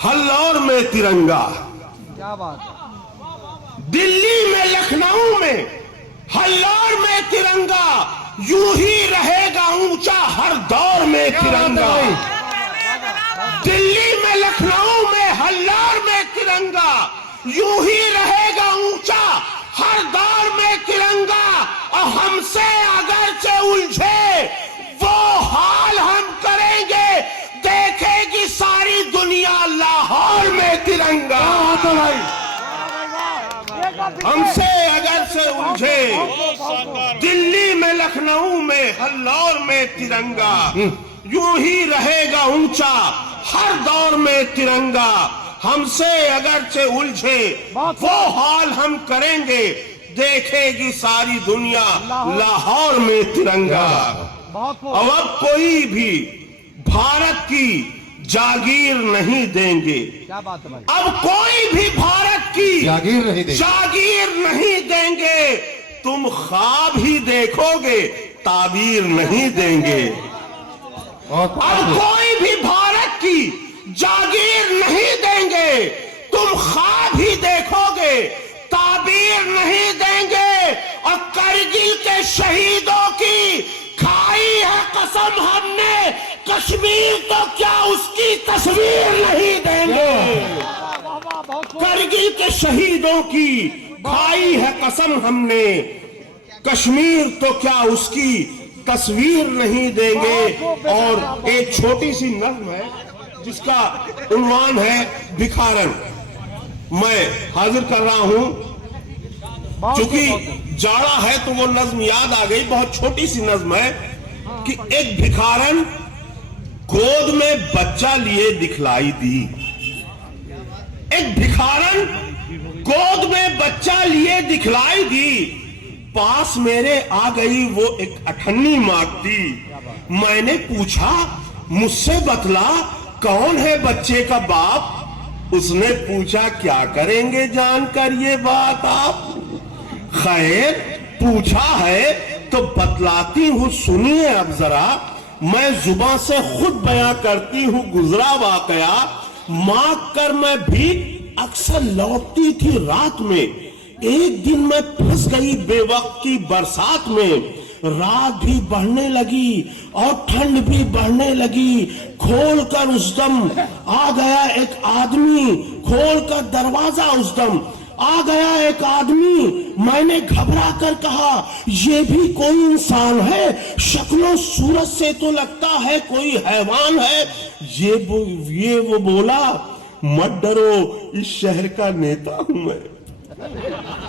हल्लौर में तिरंगा, क्या बात है। दिल्ली में लखनऊ में हल्लौर में तिरंगा, यूं ही रहेगा ऊंचा हर दौर में तिरंगा। दिल्ली में लखनऊ में हल्लौर में तिरंगा, यूं ही रहेगा ऊंचा हर दौर में तिरंगा। और हमसे अगर से उलझे वो हाल हम करेंगे, देखेगी सारी दुनिया लाहौर में तिरंगा। हमसे अगर से उलझे दिल्ली में लखनऊ में हल्लौर में तिरंगा, यूं ही रहेगा ऊंचा हर दौर में तिरंगा। हमसे अगर से उलझे वो हाल हम करेंगे, देखेगी सारी दुनिया लाहौर में तिरंगा। अब कोई भी भारत की जागीर नहीं देंगे। क्या बात है भाई। अब कोई भी भारत की जागीर नहीं देंगे। तुम ख्वाब ही देखोगे, ताबीर नहीं देंगे। अब कोई भी भारत की जागीर नहीं देंगे। तुम ख्वाब ही देखोगे, ताबीर नहीं देंगे। और करगिल के शहीदों की खाई है कसम हमने, कश्मीर तो क्या उसकी तस्वीर नहीं देंगे। करगिल के शहीदों की खाई है कसम हमने, कश्मीर तो क्या उसकी तस्वीर नहीं देंगे। और एक छोटी सी नज्म है जिसका उन्वान है भिखारन, मैं हाजिर कर रहा हूं। क्योंकि जाड़ा है तो वो नज्म याद आ गई। बहुत छोटी सी नज्म है कि एक भिखारन गोद में बच्चा लिए दिखलाई दी। एक भिखारन गोद में बच्चा लिए दिखलाई दी, पास मेरे आ गई वो एक अठन्नी मांगती। मैंने पूछा मुझसे बतला कौन है बच्चे का बाप। उसने पूछा क्या करेंगे जानकर ये बात आप। खैर पूछा है तो बतलाती हूं सुनिए अब जरा। मैं जुबान से खुद बयां करती हूं गुजरा वाकया। मांग कर मैं भी अक्सर लौटती थी रात में। एक दिन मैं फंस गई बेवक्त की बरसात में। रात भी बढ़ने लगी और ठंड भी बढ़ने लगी। खोल कर उस दम आ गया एक आदमी, खोल कर दरवाजा उस दम आ गया एक आदमी। मैंने घबरा कर कहा ये भी कोई इंसान है, शक्लों सूरत से तो लगता है कोई हैवान है। ये वो बोला मत डरो इस शहर का नेता हूं मैं। क्या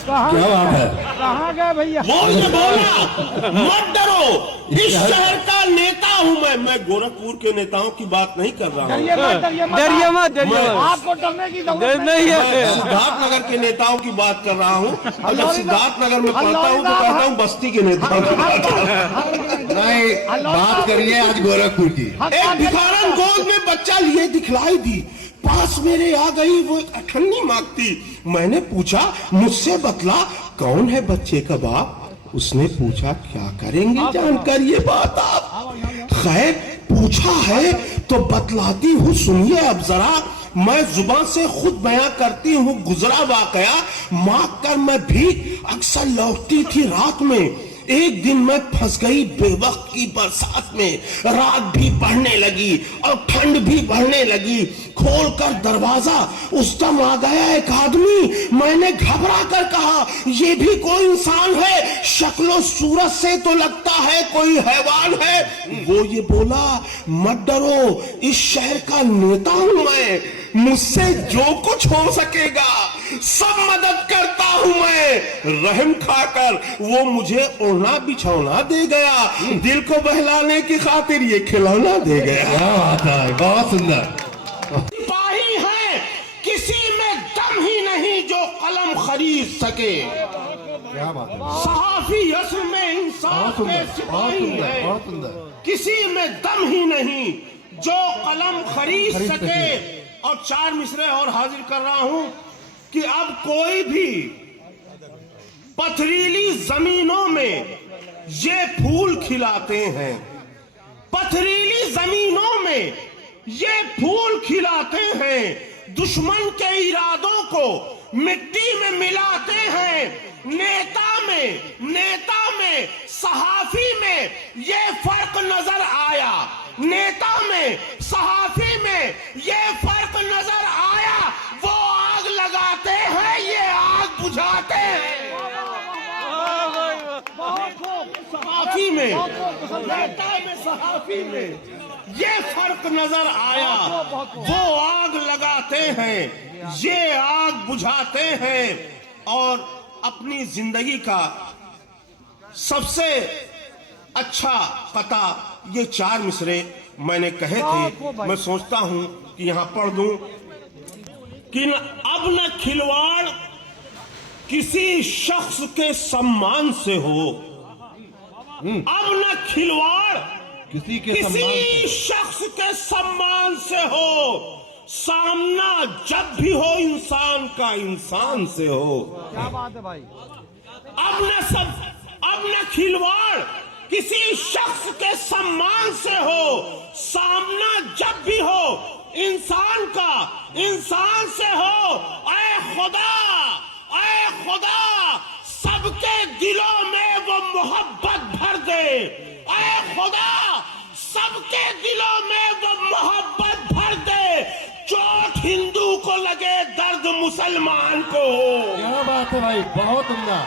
बात है। कहाँ गए भैया। बोला मत डरो इस शहर का नेता हूं मैं गोरखपुर के नेताओं की बात नहीं कर रहा हूं। डरिए मत आपको डरने की जरूरत नहीं है। सिद्धार्थनगर के नेताओं की बात कर रहा हूं। अगर सिद्धार्थनगर में पढ़ता हूं तो कहता हूं बस्ती के नेताओं की बात कर रहा हूं। नहीं, बात करिए आज गोरखपुर की। एक भिखारन गोद में बच्चा लिए दिखलाई दी, पास मेरे आ गई वो एक अठन्नी मांगती। मैंने पूछा मुझसे बतला कौन है बच्चे का बाप। उसने पूछा क्या करेंगे जानकर ये बात आप। खैर पूछा है तो बतलाती हूँ सुनिए अब जरा। मैं जुबान से खुद बयां करती हूँ गुजरा वाकया। मांग कर मैं भी अक्सर लौटती थी रात में। एक दिन मैं फंस गई बेवक्त की बरसात में। रात भी बढ़ने लगी और ठंड भी बढ़ने लगी। खोल कर दरवाजा उस दम आ गया एक आदमी। मैंने घबरा कर कहा ये भी कोई इंसान है, शक्लों सूरत से तो लगता है कोई हैवान है। वो ये बोला मत डरो इस शहर का नेता हूं मैं, मुझसे जो कुछ हो सकेगा सब मदद करता हूं मैं। रहम खाकर वो मुझे ओढ़ना बिछौना दे गया, दिल को बहलाने की खातिर ये खिलौना दे गया। क्या बात है, बहुत सुंदर। सिपाही है किसी में दम ही नहीं जो कलम खरीद सके। क्या बात है, सहाफी असल में इंसाफ के सिपाही है, बहुत सुंदर। किसी में दम ही नहीं जो कलम खरीद सके। और चार मिसरे और हाजिर कर रहा हूं कि अब कोई भी पथरीली जमीनों में ये फूल खिलाते हैं, पथरीली जमीनों में ये फूल खिलाते हैं। दुश्मन के इरादों को मिट्टी में मिलाते हैं। नेता में सहाफी में ये फर्क नजर आया। नेता में सहाफी में ये फर्क नजर आया। वो आग लगाते हैं, ये आग बुझाते हैं। सहाफी में, नेता में सहाफी में ये फर्क नजर आया। वो आग लगाते हैं, ये आग बुझाते हैं। और अपनी जिंदगी का सबसे अच्छा कथा ये 4 मिसरे मैंने कहे थे। मैं सोचता हूं कि यहां पढ़ दूं कि अब न खिलवाड़ किसी शख्स के सम्मान से हो। अब न खिलवाड़ किसी शख्स के सम्मान से हो। सामना जब भी हो इंसान का इंसान से हो। क्या बात है भाई। अब न खिलवाड़ किसी शख्स के सम्मान से हो। सामना जब भी हो इंसान का इंसान से हो। ऐ खुदा सबके दिलों में वो मोहब्बत भर दे। ऐ खुदा सबके दिलों में वो मोहब्बत भर दे। चोट हिंदू को लगे, दर्द मुसलमान को हो। क्या बात है भाई, बहुत उम्दा।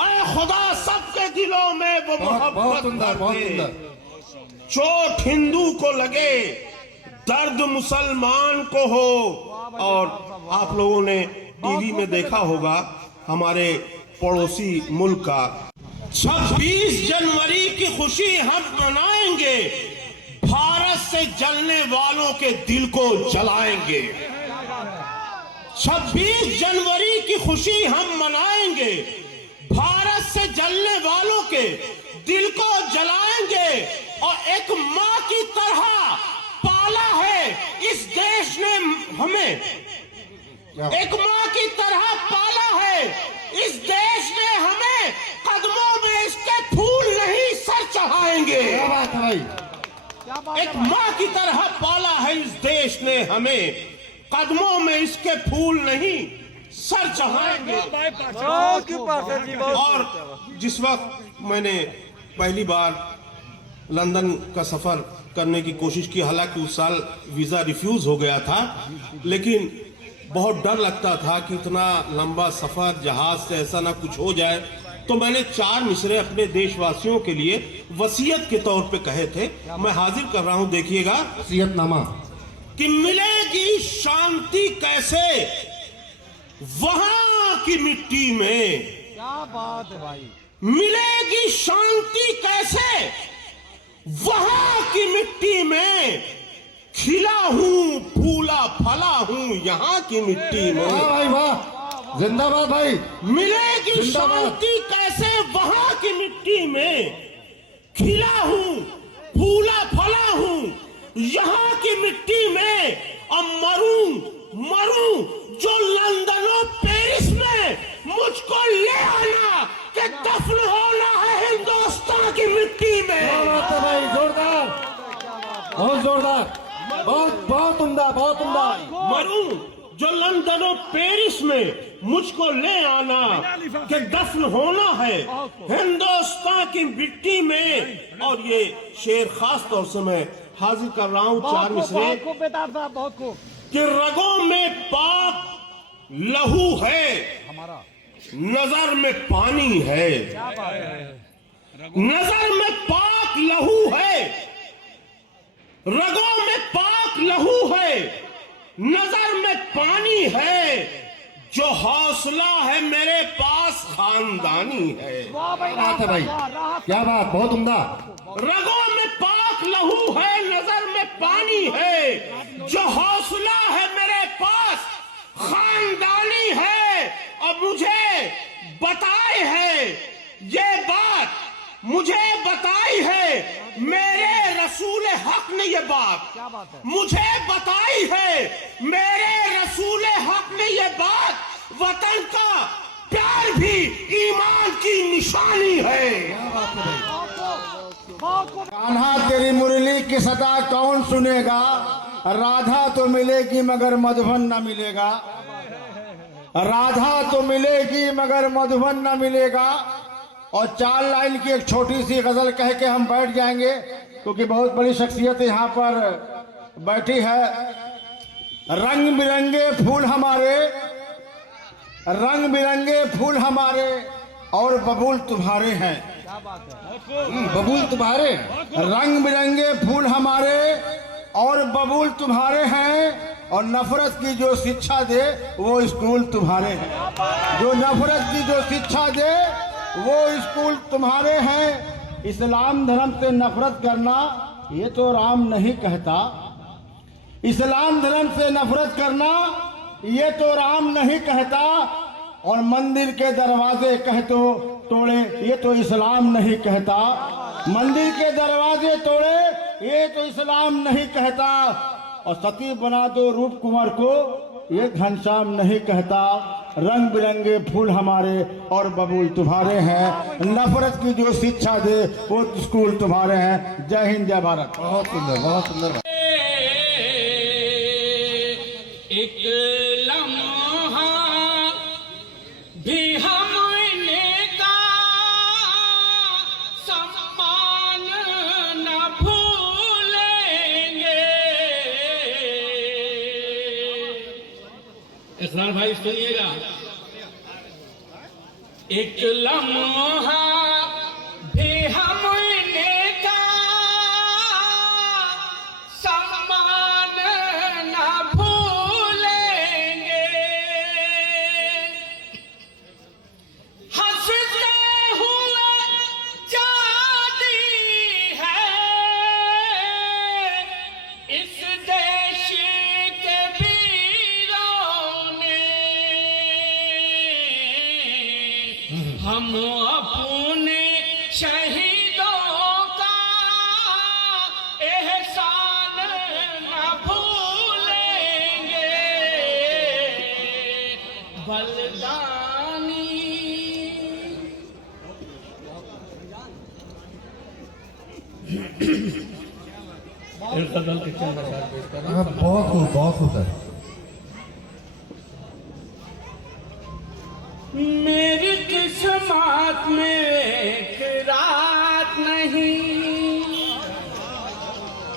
ऐ खुदा सबके दिलों में वो मोहब्बत भर दे। चोट हिंदू को लगे, दर्द मुसलमान को हो। और आप लोगों ने टीवी में देखा होगा हमारे पड़ोसी मुल्क का 26 जनवरी की खुशी हम मनाएंगे, भारत से जलने वालों के दिल को जलाएंगे। 26 जनवरी की खुशी हम मनाएंगे, भारत से जलने वालों के दिल को जलाएंगे। और एक माँ की तरह पाला है इस देश ने हमें, एक माँ की तरह पाला है इस देश ने हमें। कदमों में इसके फूल नहीं सर चढ़ाएंगे। क्या बात है भाई, एक माँ की तरह पाला है इस देश ने हमें। कदमों में इसके फूल नहीं सर चढ़ाएंगे। और जिस वक्त मैंने पहली बार लंदन का सफर करने की कोशिश की, हालांकि उस साल वीजा रिफ्यूज हो गया था, लेकिन बहुत डर लगता था कि इतना लंबा सफर जहाज से ऐसा ना कुछ हो जाए। तो मैंने 4 मिसरे अपने देशवासियों के लिए वसीयत के तौर पे कहे थे। मैं हाजिर कर रहा हूं, देखिएगा। वसीयतनामा कि मिलेगी शांति कैसे वहां की मिट्टी में। क्या बात है भाई। मिलेगी शांति कैसे वहां की मिट्टी में। खिला हूं, फूला फला हूं यहां की मिट्टी में। वाह भाई वाह, जिंदाबाद भाई। मिलेगी शांति कैसे वहां की मिट्टी में। खिला हूं, फूला फला हूं यहां की मिट्टी में। अब मरूं जो लंदन और पेरिस में मुझको ले आना कि दफन होना है हिंदुस्तान की मिट्टी में। क्या बात है भाई, जोरदार, बहुत जोरदार, बहुत उम्दा, बहुत उम्दा। मरूं जो लंदन और पेरिस में मुझको ले आना कि दफन होना है हिंदुस्तान की मिट्टी में। और ये शेर खास तौर से मैं हाजिर कर रहा हूं 4 मिसरे। बहुत खूब। कि रगों में पाक लहू है, हमारा नजर में पानी है। नजर में पाक लहू है, रगों में पाक लहू है, नजर में पानी है। जो हौसला है मेरे पास खानदानी है। बात है भाई, क्या बात, बहुत उम्दा। रगों में पाक लहू है, नजर में पानी है। जो हौसला है मेरे पास खानदानी है। और मुझे बताई है ये बात, मुझे बताई है मेरे रसूल हक ने ये बात। क्या बात है। मुझे बताई है मेरे रसूल हक ने ये बात। वतन का प्यार भी ईमान की निशानी है। क्या बात है भाई। कान्हा तेरी मुरली की सदा कौन सुनेगा, राधा तो मिलेगी मगर मधुबन न मिलेगा, राधा तो मिलेगी मगर मधुबन न मिलेगा। और 4 लाइन की एक छोटी सी गजल कह के हम बैठ जाएंगे, क्योंकि बहुत बड़ी शख्सियत यहाँ पर बैठी है। रंग बिरंगे फूल हमारे, रंग बिरंगे फूल हमारे और बबूल तुम्हारे हैं। बबूल तुम्हारे, रंग बिरंगे फूल हमारे और बबूल तुम्हारे हैं। और नफरत की जो शिक्षा दे वो स्कूल तुम्हारे हैं। जो नफरत की जो शिक्षा दे वो स्कूल तुम्हारे हैं। इस्लाम धर्म से नफरत करना ये तो राम नहीं कहता, इस्लाम धर्म से नफरत करना ये तो राम नहीं कहता। और मंदिर के दरवाजे कह तो तोड़े ये तो इस्लाम नहीं कहता, मंदिर के दरवाजे तोड़े ये तो इस्लाम नहीं कहता। और सती बना दो रूप कुंवर को ये घनश्याम नहीं कहता। रंग बिरंगे फूल हमारे और बबूल तुम्हारे हैं। नफरत की जो शिक्षा दे वो स्कूल तुम्हारे हैं। जय हिंद जय भारत। बहुत सुंदर, बहुत सुंदर। एक लम्हा भी हमने का सम्मान न भूलेंगे। इसरार भाई सुनिएगा, एक लम्हा भी हमने का सम्मान न भूलेंगे। हंसते हुए जाती है इस देश के वीरों ने। हम अपने शहीदों का एहसान न भूलेंगे। बलिदानी बहुत खूब, बहुत खूब सर। मेरी किस्मत में एक रात नहीं।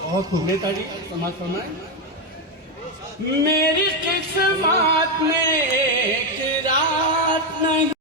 बहुत खूब। नेताजी समाज समय, मेरी किस्मत में